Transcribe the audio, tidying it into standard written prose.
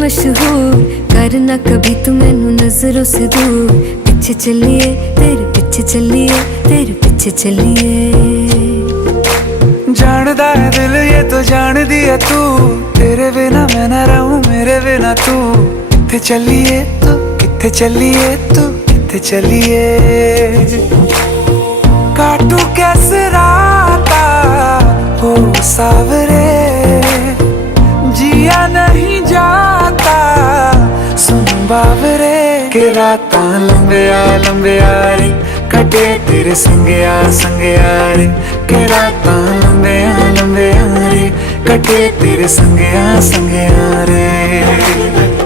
मशहूर, करना कभी तू मैनू नजरों से दूर। पीछे चलिए तेरे पीछे चलिए, तेरे पीछे चलिए। जानदा है दिल ये तो जान दिया तू, तेरे बिना मैं ना रहूं मेरे बिना तू। किथे चलिए तू, किथे चलिए तू, किथे चलिए। काटू कैसे राता हो सावरे, जिया नहीं जाता सुन बावरे। के रातां लंबिया लंबिया रे, कटे तेरे संगया संगया रे। के रातां लंबिया लंबिया रे, कटे तेरे संगया संगया रे।